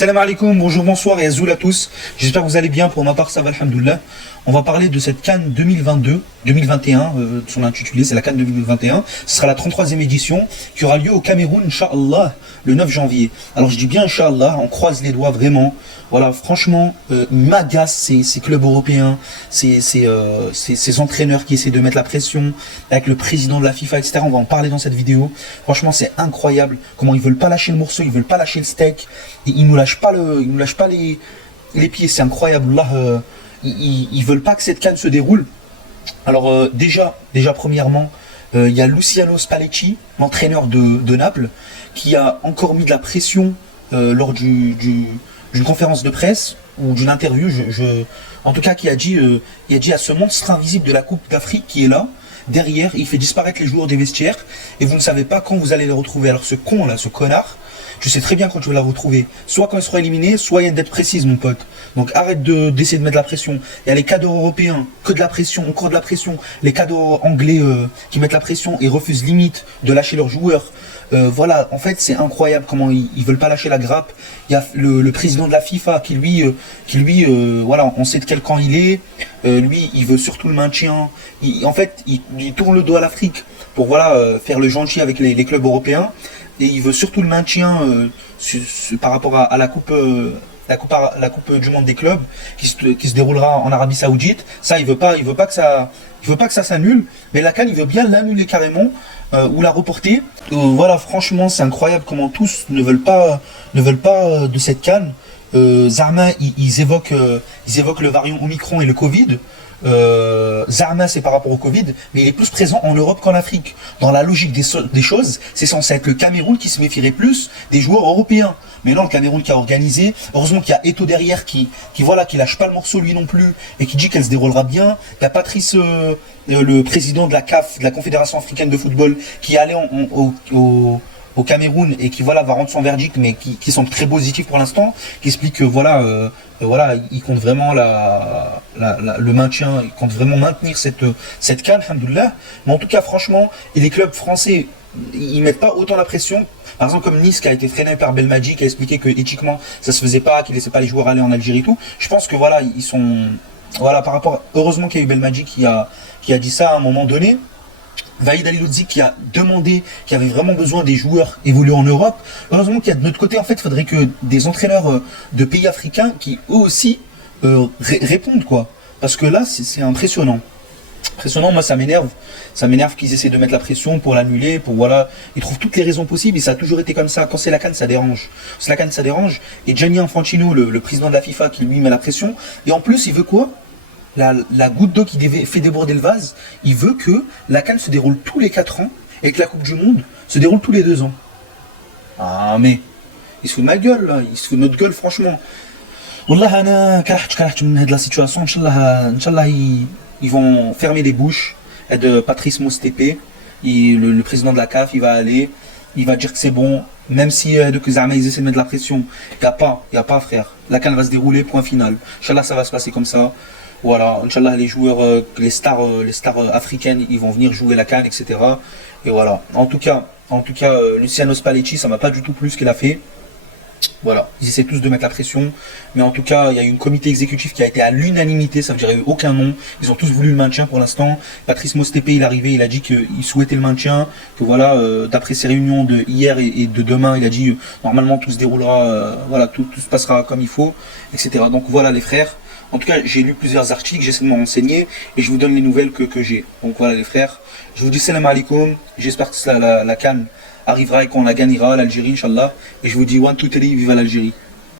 Salam alaikum, bonjour, bonsoir et azoul à tous. J'espère que vous allez bien. Pour ma part, ça va, alhamdoulilah. On va parler de cette CAN 2021, son intitulé, c'est la CAN 2021. Ce sera la 33e édition qui aura lieu au Cameroun, Inch'Allah, le 9 janvier. Alors je dis bien Inch'Allah, on croise les doigts vraiment. Voilà, franchement, m'agace ces clubs européens, ces entraîneurs qui essaient de mettre la pression avec le président de la FIFA, etc. On va en parler dans cette vidéo. Franchement, c'est incroyable comment ils veulent pas lâcher le morceau, ils veulent pas lâcher le steak. Ils nous lâchent pas les pieds, c'est incroyable. Là, ils veulent pas que cette CAN se déroule. Alors déjà premièrement, il y a Luciano Spalletti, l'entraîneur de Naples, qui a encore mis de la pression lors d'une conférence de presse ou d'une interview, en tout cas qui a dit, il a dit à ce monstre invisible de la Coupe d'Afrique qui est là, derrière, il fait disparaître les joueurs des vestiaires et vous ne savez pas quand vous allez les retrouver. Alors ce con là, ce connard, je sais très bien quand tu vas la retrouver. Soit quand ils seront éliminés, soit il y a une dette précise, mon pote. Donc arrête d'essayer de mettre de la pression. Il y a les cadres européens, que de la pression, encore de la pression. Les cadres anglais qui mettent la pression et refusent limite de lâcher leurs joueurs. Voilà, en fait, c'est incroyable comment ils veulent pas lâcher la grappe. Il y a le président de la FIFA qui lui, voilà, on sait de quel camp il est. Lui, il veut surtout le maintien. En fait, il tourne le dos à l'Afrique pour voilà faire le gentil avec les clubs européens. Et il veut surtout le maintien par rapport à la coupe du monde des clubs qui se déroulera en Arabie Saoudite. Ça, il veut pas que ça s'annule. Mais la CAN, il veut bien l'annuler carrément ou la reporter. Voilà, franchement, c'est incroyable comment tous ne veulent pas de cette CAN. Zarma, ils évoquent le variant Omicron et le Covid. Zarma, c'est par rapport au Covid, mais il est plus présent en Europe qu'en Afrique. Dans la logique des choses, c'est censé être le Cameroun qui se méfierait plus des joueurs européens. Mais non, le Cameroun qui a organisé, heureusement qu'il y a Eto'o derrière qui lâche pas le morceau lui non plus et qui dit qu'elle se déroulera bien. Il y a Patrice, le président de la CAF, de la Confédération africaine de football, qui est allé au Cameroun et qui va rendre son verdict, mais qui sont très positifs pour l'instant, qui explique que il compte vraiment le maintien, il compte vraiment maintenir cette CAN, alhamdoulilah. Mais en tout cas, franchement, et les clubs français, ils mettent pas autant la pression. Par exemple, comme Nice qui a été freiné par Belmadi, qui a expliqué que éthiquement ça se faisait pas, qu'il laissait pas les joueurs aller en Algérie et tout. Je pense que ils sont, par rapport, heureusement qu'il y a eu Belmadi qui a dit ça à un moment donné. Vahid Halilhodžić qui a demandé qu'il y avait vraiment besoin des joueurs évoluant en Europe. Heureusement qu'il y a de notre côté, en fait, il faudrait que des entraîneurs de pays africains qui eux aussi répondent, quoi. Parce que là, c'est impressionnant. Impressionnant, moi ça m'énerve qu'ils essaient de mettre la pression pour l'annuler, ils trouvent toutes les raisons possibles et ça a toujours été comme ça. Quand c'est la CAN, ça dérange. C'est la CAN, ça dérange. Et Gianni Infantino, le président de la FIFA, qui lui met la pression. Et en plus, il veut quoi? La goutte d'eau qui fait déborder le vase, il veut que la CAN se déroule tous les 4 ans et que la Coupe du Monde se déroule tous les 2 ans. Ah mais, il se fout de ma gueule là, il se fout de notre gueule franchement. Wallah ana karahtu min had la situation, Inch'Allah ils vont fermer les bouches de Patrice Motsepe, le président de la CAF, il va dire que c'est bon, même si Zama ils essaient de mettre de la pression, il y a pas frère, la CAN va se dérouler, point final. Inch'Allah ça va se passer comme ça. Voilà, Inch'Allah les joueurs, les stars africaines, ils vont venir jouer la CAN, etc. Et voilà. En tout cas, Luciano Spalletti, ça m'a pas du tout plu ce qu'il a fait. Voilà, ils essaient tous de mettre la pression, mais en tout cas, il y a eu un comité exécutif qui a été à l'unanimité, ça veut dire qu'il n'y a eu aucun nom, ils ont tous voulu le maintien pour l'instant. Patrice Motsepe, il est arrivé, il a dit qu'il souhaitait le maintien, que d'après ses réunions de hier et de demain, il a dit normalement tout se déroulera, tout se passera comme il faut, etc. Donc voilà les frères. En tout cas, j'ai lu plusieurs articles, j'essaie de me renseigner et je vous donne les nouvelles que j'ai. Donc voilà les frères, je vous dis salam alaikum, j'espère que la CAN arrivera et qu'on la gagnera, l'Algérie, Inch'Allah. Et je vous dis one, two, three, vive l'Algérie.